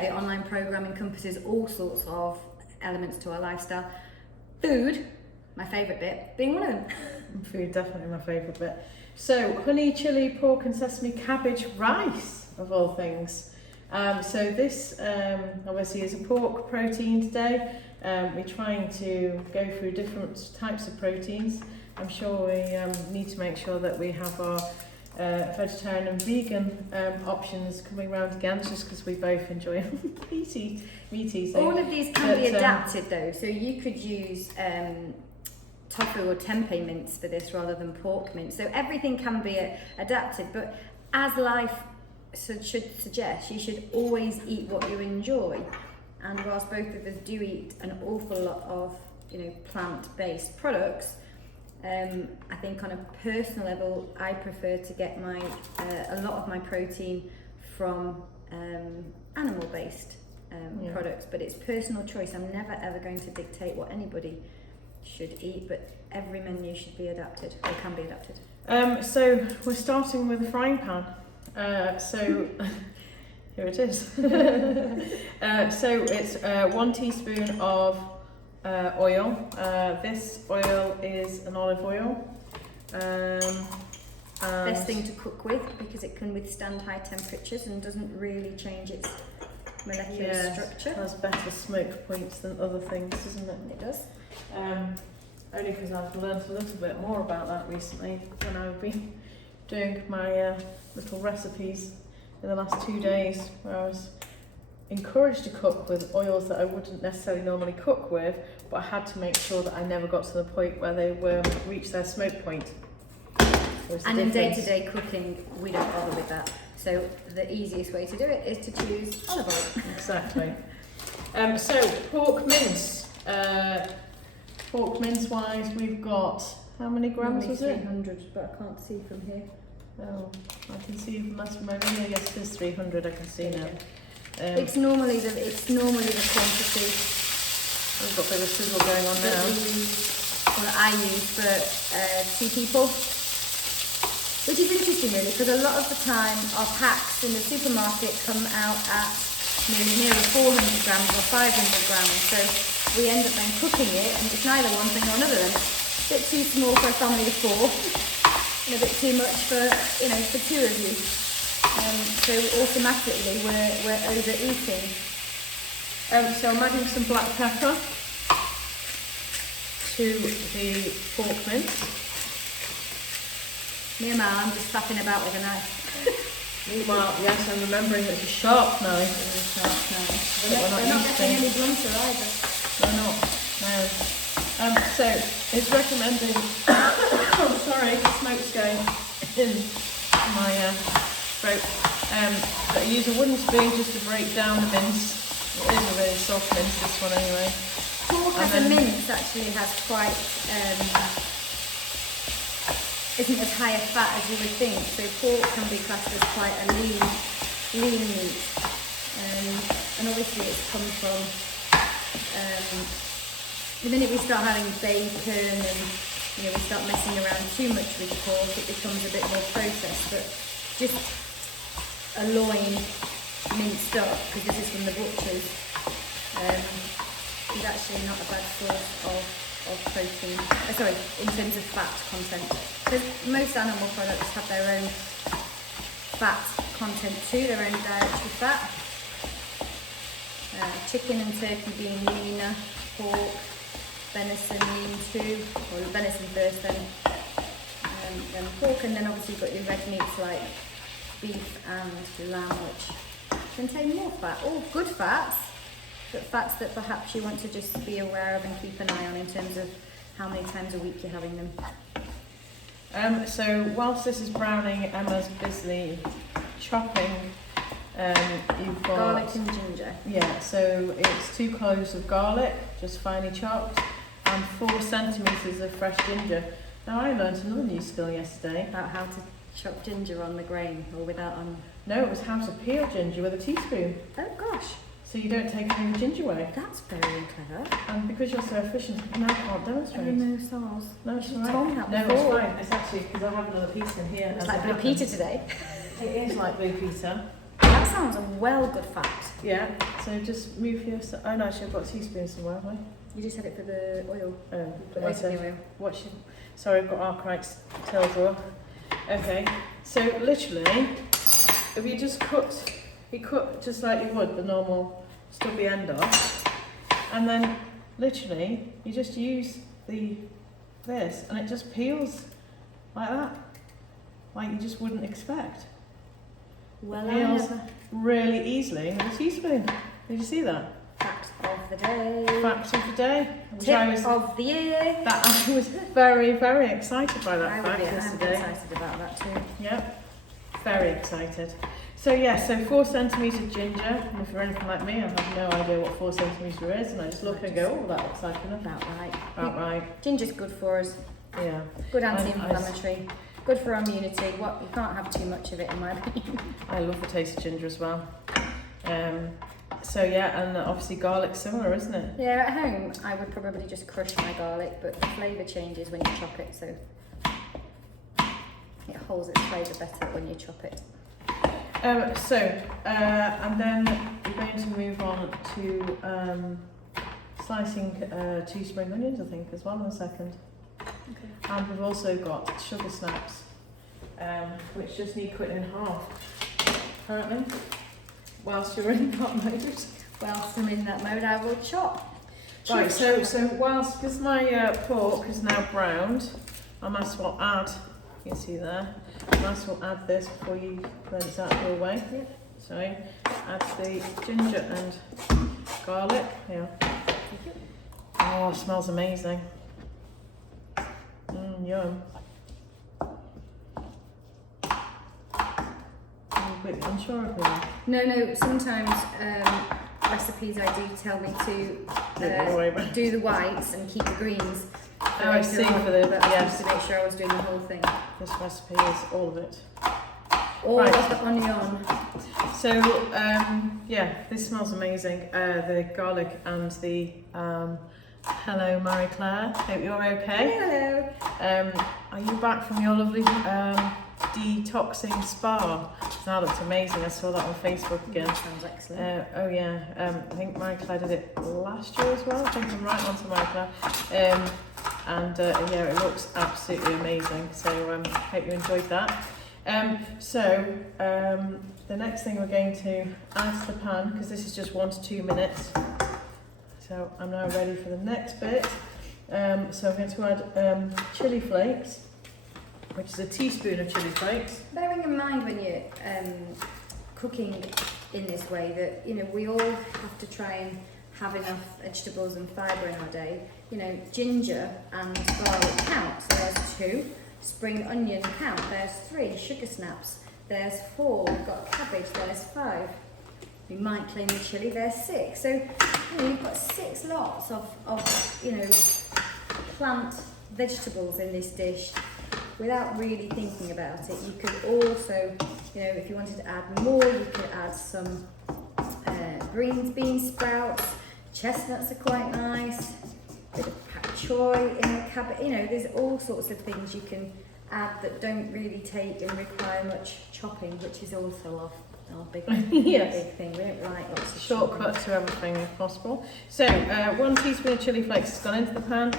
The online program encompasses all sorts of elements to our lifestyle. Food, my favourite bit, being one of them. Food, definitely my favourite bit. So, honey, chilli, pork and sesame, cabbage, rice, of all things. So this obviously is a pork protein today. We're trying to go through different types of proteins. I'm sure we need to make sure that we have our vegetarian and vegan options coming round again, just because we both enjoy meaty. So, all of these can be adapted though, so you could use tofu or tempeh mince for this rather than pork mince. So everything can be adapted, but as life should suggest, you should always eat what you enjoy. And whilst both of us do eat an awful lot of, plant-based products, I think on a personal level, I prefer to get a lot of my protein from animal-based products. But it's personal choice. I'm never ever going to dictate what anybody should eat, but every menu should be adapted, or can be adapted. So we're starting with a frying pan. So here it is. So it's 1 teaspoon of oil. This oil is an olive oil. Best thing to cook with because it can withstand high temperatures and doesn't really change its molecular structure. It has better smoke points than other things, doesn't it? It does. Only because I've learned a little bit more about that recently when I've been doing my little recipes in the last 2 days, where I was encouraged to cook with oils that I wouldn't necessarily normally cook with, but I had to make sure that I never got to the point where they reached their smoke point. And in day-to-day cooking, we don't bother with that. So the easiest way to do it is to choose olive oil. Exactly. So pork mince. Pork mince wise, we've got, how many grams was it? 300, but I can't see from here. Oh, I can see from that's from over here. Yes, it is 300. I can see now. It's normally the quantity. We've got a bit of sizzle going on now. I use for 2 people. Which is interesting really, because a lot of the time our packs in the supermarket come out at nearer 400 grams or 500 grams. So we end up then cooking it and it's neither one thing or another. And it's a bit too small for a family of 4 and a bit too much for 2 of you. So automatically we're overeating. So I'm adding some black pepper to the pork mince. Meanwhile, I'm just faffing about with a knife. Meanwhile, yes, I'm remembering it's a sharp knife. It's a sharp knife. We're not getting any blunter either. We're not, no. So it's recommended, oh sorry, the smoke's going in my throat, that I use a wooden spoon just to break down the mince. It is a really soft mince, this one anyway. Pork as a mince actually has quite, isn't as high a fat as you would think, so pork can be classed as quite a lean meat. And obviously it's come from, the minute we start having bacon and we start messing around too much with pork, it becomes a bit more processed. But just a loin minced up, because this is from the butchers, is actually not a bad source of protein, in terms of fat content. Because most animal products have their own fat content too, their own dietary fat. Chicken and turkey being leaner, pork, venison lean too, or venison first, then pork, and then obviously you've got your red meats like beef and lamb, which contain more fat, all good fats, but fats that perhaps you want to just be aware of and keep an eye on in terms of how many times a week you're having them. So whilst this is browning, Emma's busily chopping. You've got garlic and ginger. Yeah, so it's 2 cloves of garlic, just finely chopped, and 4 centimetres of fresh ginger. Now I learnt another new skill yesterday. About how to chop ginger on the grain or without on... No, it was how to peel ginger with a teaspoon. Oh gosh. So you don't take any of the ginger away. That's very clever. And because you're so efficient, I can't demonstrate. Oh no, Sars. No, it's You all told me right. that No, before. it's fine. It's actually because I have another piece in here. It's like Blue Peter today. It is like Blue Peter. That sounds a well good fact. Yeah, so just move your... Oh no, actually I've got a teaspoon somewhere, haven't I? You just had it for the oil. Oh, Put I it in the oil. Watch it. Sorry, I've got Arkwright's tail drawer. Okay, so literally, if you just you cut just like you would the normal stubby end off, and then literally you just use this and it just peels like that, like you just wouldn't expect. Well, Peels really easily with a teaspoon. Did you see that? Fact of the day. Fact of the day. Tip of the year. I was very, very excited by that fact I'm yesterday. excited about that too. Yep, very excited. So yeah, so 4 centimetres ginger, and if you're anything like me, I have no idea what 4 centimetres is, and I just look and go, oh, that looks like enough. About right. About right. Ginger's good for us. Yeah. Good anti-inflammatory. Good for our immunity. What, you can't have too much of it in my opinion. I love the taste of ginger as well. So yeah, and obviously garlic's similar, isn't it? Yeah, at home I would probably just crush my garlic, but the flavour changes when you chop it, so it holds its flavour better when you chop it. And then we're going to move on to slicing 2 spring onions, I think, as well in a second. Okay. And we've also got sugar snaps, which just need cutting in half, apparently. Whilst you're in that mode. Whilst I'm in that mode, I will chop. Right, so whilst, because my pork is now browned, I might as well add, you can see there, I might as well add this before you cleanse that all away. Yep. So add the ginger and garlic. Yeah. Oh, it smells amazing. Yum. I'm a bit unsure of that. No, sometimes recipes I do tell me to do the whites and keep the greens. Oh, I see, for the, yes. To make sure I was doing the whole thing. This recipe is all of it. All right. of the onion. So, yeah, this smells amazing. The garlic and the, hello Marie Claire, hope you're okay. Hello. Are you back from your lovely detoxing spa? That looked amazing. I saw that on Facebook again. That sounds excellent. Oh yeah, I think Marie Claire did it last year as well. I think I'm right on to Marie Claire. Yeah, it looks absolutely amazing. So hope you enjoyed that. The next thing we're going to add to the pan, because this is just 1 to 2 minutes. So I'm now ready for the next bit. So I'm going to add chilli flakes, which is a teaspoon of chilli flakes. Bearing in mind when you're cooking in this way that, you know, we all have to try and have enough vegetables and fibre in our day. You know, ginger and garlic count, so there's 2. Spring onion count, there's 3. Sugar snaps, there's 4. We've got cabbage, there's 5. We might claim the chilli, there's 6. So, you know, you've got 6 lots of you know, plant vegetables in this dish without really thinking about it. You could also, you know, if you wanted to add more, you could add some bean sprouts. Chestnuts are quite nice. A bit of pak choy in the cabbage. You know, there's all sorts of things you can add that don't really take and require much chopping, which is also our big, yes. big thing. We don't like lots of shortcut to everything if possible. So 1 teaspoon of chilli flakes has gone into the pan.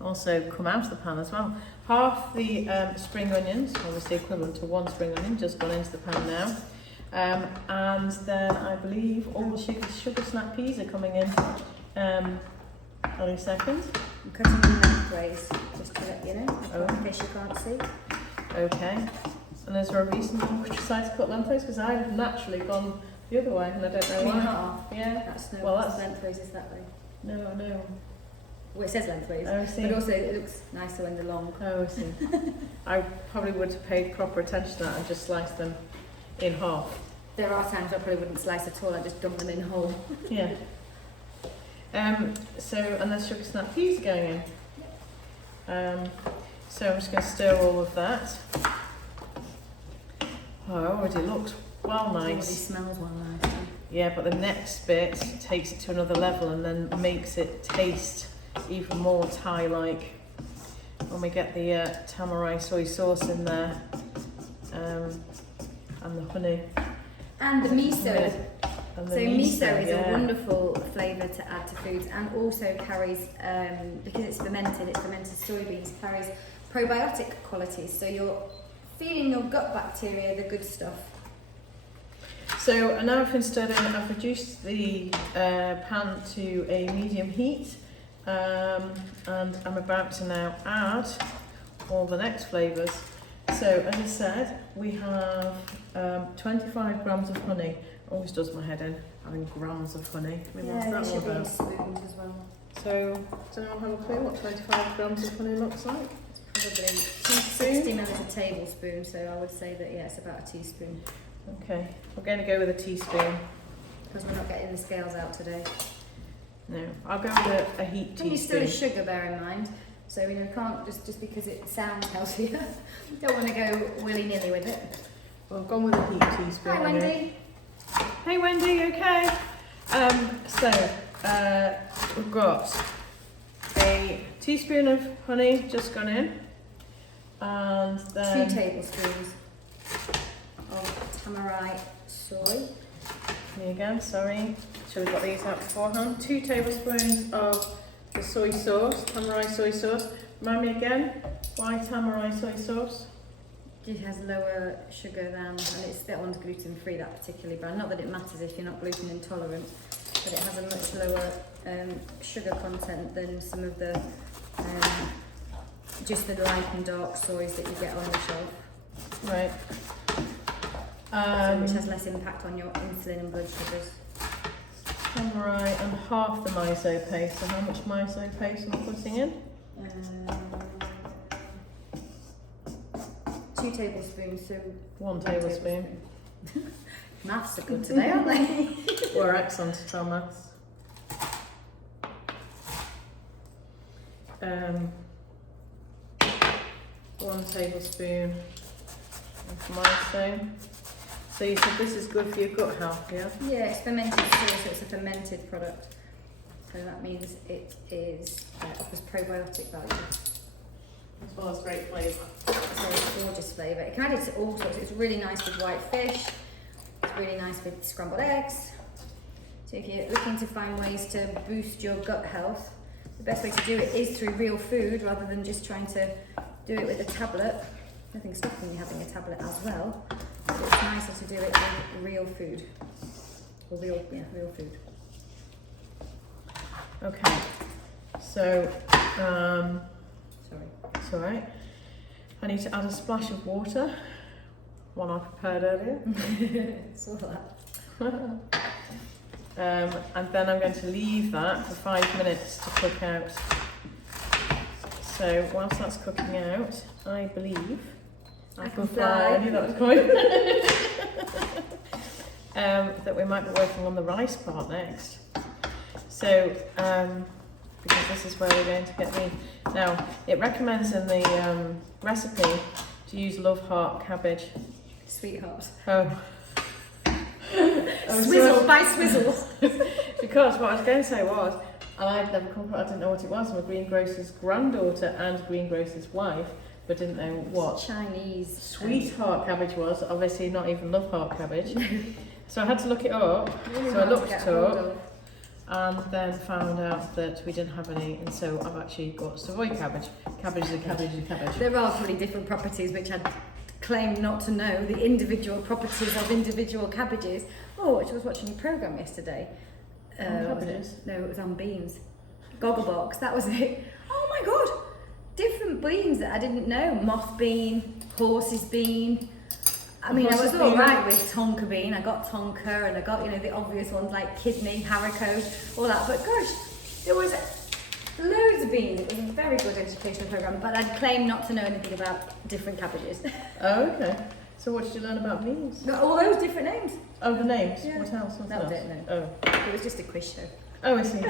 Also come out of the pan as well. Half the spring onions, obviously equivalent to 1 spring onion, just gone into the pan now. And then I believe all the sugar snap peas are coming in any second. I'm cutting them lengthways, just to let you know, in case you can't see. Okay. And is there a reason you decide to cut lengthways? Because I've naturally gone the other way, and I don't know why. Half. Yeah. That's no. Well, that's lengthways is that way. No. Well, it says lengthways, Oh, I see. but also it looks nicer when they're long. Oh, I see. I probably would have paid proper attention to that and just sliced them in half. There are times I probably wouldn't slice at all. I just dump them in whole. Yeah. And then sugar snap peas going in. So I'm just going to stir all of that. Oh, it already looks well nice. It already smells well nice. Yeah, but the next bit takes it to another level and then makes it taste even more Thai-like. When we get the tamari soy sauce in there, and the honey. And the miso. And So the miso is yeah. a wonderful flavour to add to foods, and also carries, because it's fermented soybeans, carries probiotic qualities. So you're feeding your gut bacteria the good stuff. So now I've been studying, I've reduced the pan to a medium heat, and I'm about to now add all the next flavours. So as I said, we have 25 grams of honey. Always does my head in, having grams of honey. I mean, what's Yeah, that there all should be in about? spoons as well. So, does anyone have a clue what 25 grams of honey looks like? Probably Teaspoon? 60 ml is a tablespoon, so I would say that, yeah, it's about a teaspoon. Okay, we're going to go with a teaspoon. Because we're not getting the scales out today. No, I'll go with a heat And you still teaspoon. a sugar, bear in mind. So, you know, you can't just because it sounds healthier. Don't want to go willy-nilly with it. Well, I've gone with a heat teaspoon. Hi, anyway. Wendy. Hey Wendy, okay? We've got a teaspoon of honey just gone in, and then 2 tablespoons of tamari soy. me again, sorry. Should have got these out beforehand. 2 tablespoons of the soy sauce, tamari soy sauce. Remind me again, why tamari soy sauce? It has lower sugar than, and that one's gluten free, that particular brand. Not that it matters if you're not gluten intolerant, but it has a much lower sugar content than some of the just the light and dark soys that you get on the shelf. Right. So which has less impact on your insulin and blood sugars. Tamari and half the miso paste. So how much miso paste am I putting in? 2 tablespoons, so 1 tablespoon. Maths are good today, aren't they? We're excellent at our maths. 1 tablespoon of miso. So you said this is good for your gut health, yeah? Yeah, it's fermented soy, so it's a fermented product. So that means it is offers probiotic value. As well as great flavour. So it's a gorgeous flavour. It can add it to all sorts. It's really nice with white fish. It's really nice with scrambled eggs. So if you're looking to find ways to boost your gut health, the best way to do it is through real food rather than just trying to do it with a tablet. Nothing stopping you having a tablet as well, but it's nicer to do it with real food. Or real food. Okay. So, Sorry. it's alright. I need to add a splash of water. One I prepared earlier. Saw that. And then I'm going to leave that for 5 minutes to cook out. So whilst that's cooking out, I believe I can fly. I knew that was coming. That we might be working on the rice part next. So because this is where we're going to get the. Now it recommends in the recipe to use love heart cabbage. Sweetheart. Oh. Swizzle by swizzle. Because what I was going to say was, and I'd never come across, I didn't know what it was. My greengrocer's granddaughter and greengrocer's wife, but didn't know what Chinese. sweetheart cabbage was. Obviously, not even love heart cabbage. So I had to look it up. Really So I hard to looked get it hold up. of. And then found out that we didn't have any, and so I've actually got Savoy cabbage. Cabbage is a cabbage is a cabbage. There are probably different properties which I'd claim not to know, the individual properties of individual cabbages. Oh, I was watching a programme yesterday. On what was cabbages? it? No, it was on beans. Gogglebox, that was it. Oh my god! Different beans that I didn't know. Moth bean, horse's bean. I mean, I was Horse's all bean. right with tonka bean. I got tonka and I got, the obvious ones like kidney, haricot, all that. But gosh, there was loads of beans. It was a very good educational programme, but I'd claim not to know anything about different cabbages. Oh, okay. So what did you learn about beans? But all those different names. Oh, the names. Yeah. What else? What That was else? it, no. Oh. It was just a quiz show. Oh, I see.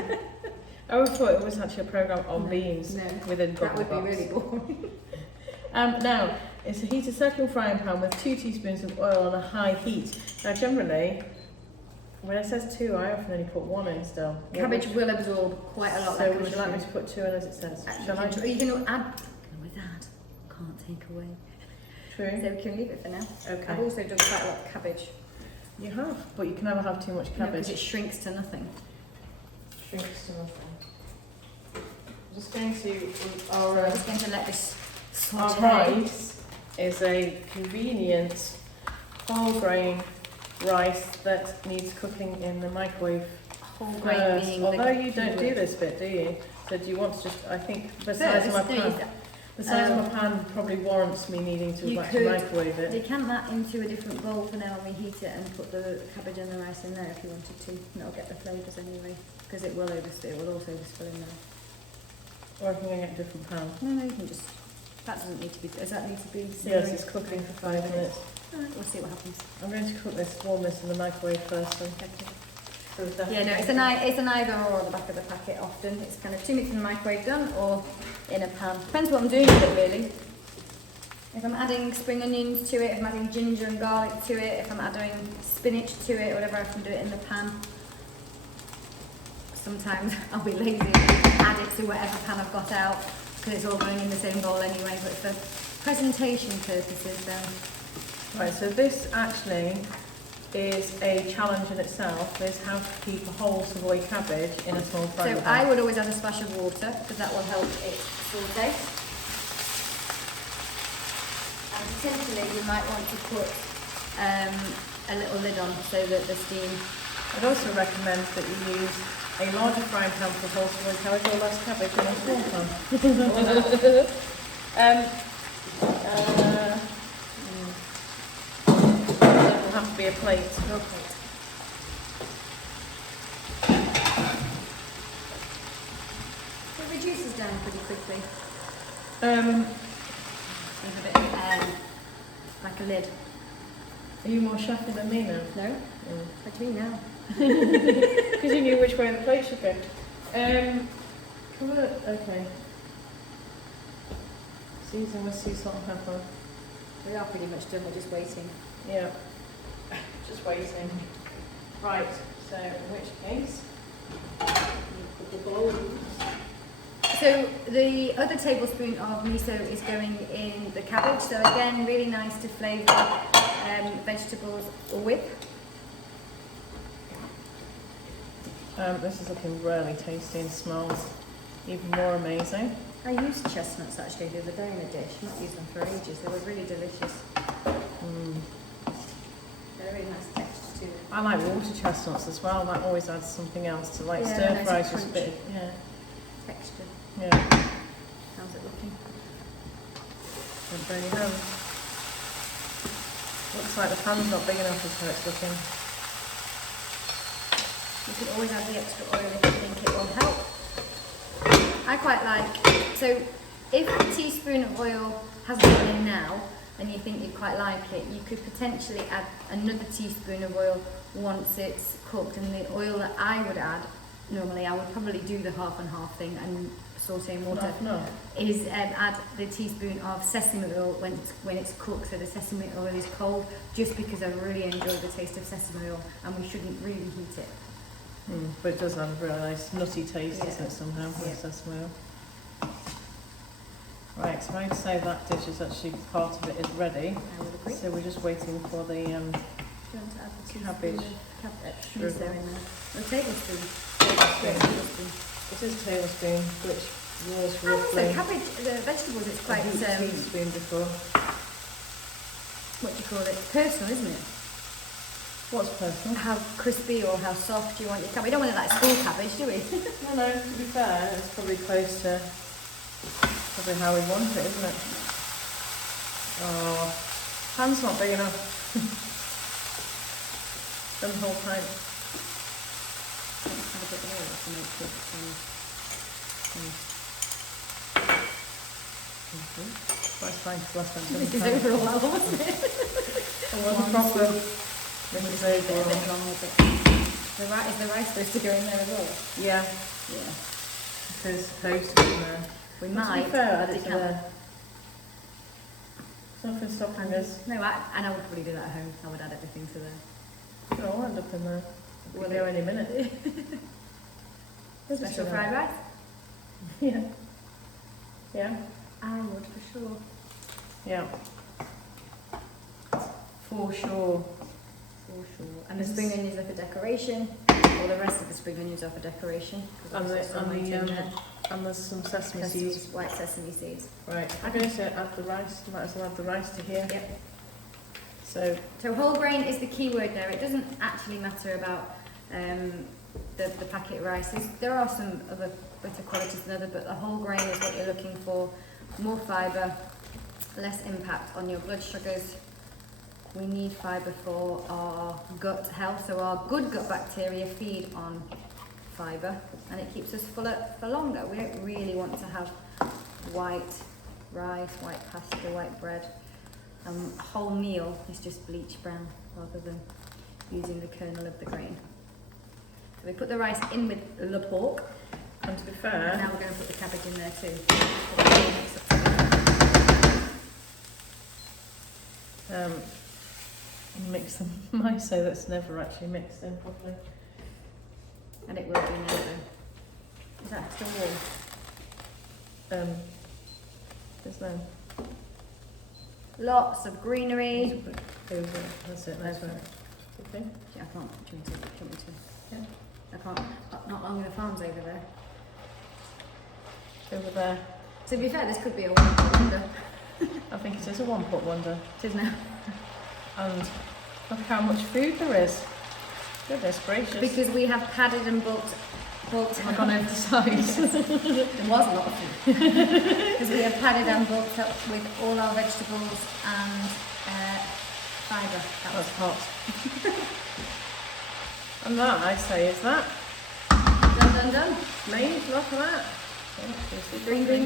Oh, I thought it was actually a programme on No, beans no. within That would be Gogglebox. really boring. Now, it's a heated circular frying pan with 2 teaspoons of oil on a high heat. Now, generally, when it says 2, I often only put 1 in still. Cabbage will absorb quite a lot. So like a would you like me mushroom. to put 2 in as it says? Shall I? Are you going to add? With that, can't take away. True. So we can leave it for now. Okay. I've also done quite a lot of cabbage. You have, but you can never have too much because cabbage. it shrinks to nothing. Shrinks to nothing. I'm just going to So I'm just going to let this our saute. rice is a convenient whole grain rice that needs cooking in the microwave Whole grain first. being Although the you don't keyword. do this bit, do you? So do you want to just? I think the size of my pan. The size of my pan probably warrants me needing to You actually could microwave it. decant that into a different bowl for now and reheat it and put the cabbage and the rice in there if you wanted to. And it'll get the flavours anyway, because it will overspill. It will also overspill in there. Or I can go get a different pan. No, you can just. That doesn't need to be. Does that need to be? Yes, simmering? it's cooking for 5 minutes. Alright, we'll see what happens. I'm going to cook this, warm this in the microwave first. Then. Yeah, no, it's an either or on the back of the packet often. It's kind of 2 minutes in the microwave done or in a pan. Depends what I'm doing with it really. If I'm adding spring onions to it, if I'm adding ginger and garlic to it, if I'm adding spinach to it or whatever, I can do it in the pan. Sometimes I'll be lazy and add it to whatever pan I've got out because it's all going in the same bowl anyway, but for presentation purposes then. Right, so this actually is a challenge in itself, is how to keep a whole Savoy cabbage in a small frying So pan. I would always add a splash of water because that will help it saute. And potentially you might want to put a little lid on so that the steam. I'd also recommend that you use a larger frying pan for whole Savoy cabbage or less cabbage in a small pan. It will have to be a plate. It reduces down pretty quickly. Leave a bit of like a lid. Are you more chefy than me now? No? What do you mean now? Because you knew which way the plate should go. Come on, okay. Season with sea salt and pepper. We are pretty much done, we're just waiting. Yeah. Just waiting. Right, so in which case, you put the bowls. So the other tablespoon of miso is going in the cabbage. So again, really nice to flavour vegetables with. This is looking really tasty and smells even more amazing. I used chestnuts actually the other day in a dish. I've not used them for ages. They were really delicious. They're a really nice texture too. I like water chestnuts as well. That always adds something else to like Yeah, stir nice fry and just a bit. crunchy. Yeah. Texture. Yeah. How's it looking? Don't burn your hands. Looks like the pan's not big enough is how it's looking. You could always add the extra oil if you think it will help. I quite like, so if a teaspoon of oil hasn't gone in now and you think you quite like it, you could potentially add another teaspoon of oil once it's cooked. And the oil that I would add, normally I would probably do the half and half thing and saute in water, is add the teaspoon of sesame oil when it's cooked, so the sesame oil is cold, just because I really enjoy the taste of sesame oil and we shouldn't really heat it. But it does have a really nice nutty taste, Yeah. doesn't it, somehow, with Yeah. sesame oil. Right, so I'd say that dish is actually, part of it is ready. I would agree. So we're just waiting for the Do you want to add the teaspoon cabbage. of Sure. miso in there? A tablespoon. tablespoon. Tablespoon. It is a tablespoon, which was And also roughly cabbage, the vegetables, it's quite, a teaspoon before. what do you call it? Personal, isn't it? What's personal? How crispy or how soft you want your cabbage. We don't want it like school cabbage, do we? No, to be fair, it's probably close to probably how we want it, isn't it? Oh, pan's not big enough. Done the whole pint. Let's have a bit of oil to make it. That's fine, because last time This didn't is count. overall, wasn't it? It wasn't proper. This is A bit overall. wrong with it. Is the rice supposed to go in there as well? Yeah, Yeah. it's supposed to be in there. We But might. to be fair, add it to decant- there. It's nothing stopping us. No, and I would probably do that at home. I would add everything to there. It'll end up in there. We'll Will go it? any minute. Special fried rice? Yeah. Yeah. I would for sure. Yeah. For sure. For for sure. And the spring onions are for decoration, or the rest of the spring onions are for decoration. And there's some sesame seeds. White sesame seeds. Right, I'm going to add the rice. Might as well add the rice to here. Yep. So whole grain is the key word there. It doesn't actually matter about the packet rices. There are some other better qualities than other, but the whole grain is what you're looking for. More fibre, less impact on your blood sugars. We need fibre for our gut health, so our good gut bacteria feed on fibre, and it keeps us fuller for longer. We don't really want to have white rice, white pasta, white bread. Whole meal is just bleached brown rather than using the kernel of the grain. So we put the rice in with the pork. And to be fair, And now we're going to put the cabbage in there too. Mix them miso that's never actually mixed in properly. And it will be now then. Is that still warm? There's no. Lots of greenery. That's it. Nice one. Okay. Yeah, I can't. Do you want me to? Yeah. I can't. Not long enough arms over there. Over there. To be fair, this could be a one-pot wonder. I think it is a one-pot wonder. It is now. And look how much food there is. Goodness gracious. Because we have padded and bulked. I've gone over the size. There was a lot of food. Because we have padded and bulked up with all our vegetables and fibre. That's hot. And that, I say, is that. Done. Made, look at that. Green.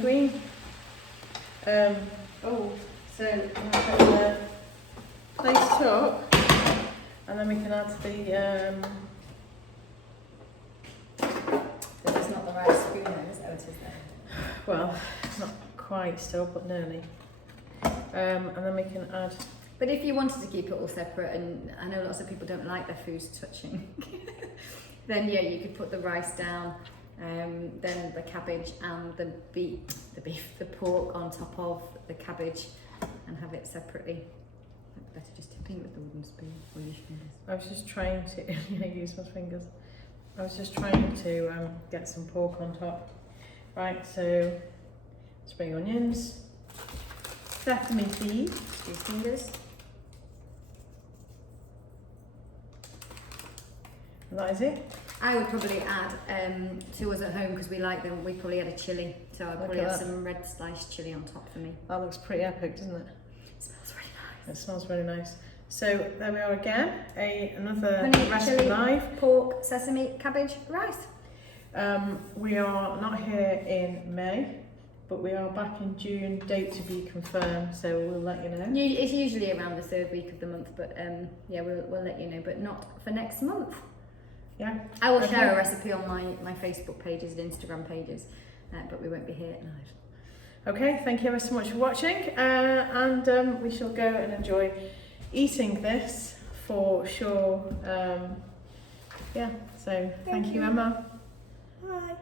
Green. So I'm going to put the place up, and then we can add the. It's not the right spoon though, is it? Oh, it is there. Well, it's not quite still, but nearly. And then we can add. But if you wanted to keep it all separate, and I know lots of people don't like their foods touching, then yeah, you could put the rice down, then the cabbage and the pork on top of the cabbage, and have it separately. Better just tipping with the wooden spoon or use your fingers. I was just trying to use my fingers. I was just trying to get some pork on top. Right, so spring onions, sesame seeds, Use fingers. and that is it. I would probably add to us at home because we like them. We probably add a chilli, so I'd probably add some red sliced chilli on top for me. That looks pretty epic, doesn't it? It smells really nice. It smells really nice. So there we are again, another Honey, recipe chilli, live. Pork, sesame, cabbage, rice. We are not here in May, but we are back in June, date to be confirmed, so we'll let you know. It's usually around the third week of the month, but yeah, we'll let you know, but not for next month. Yeah. I will share a recipe on my Facebook pages and Instagram pages, but we won't be here at night. Okay, thank you ever so much for watching, and we shall go and enjoy eating this for sure. Yeah, so thank you, Emma. Bye.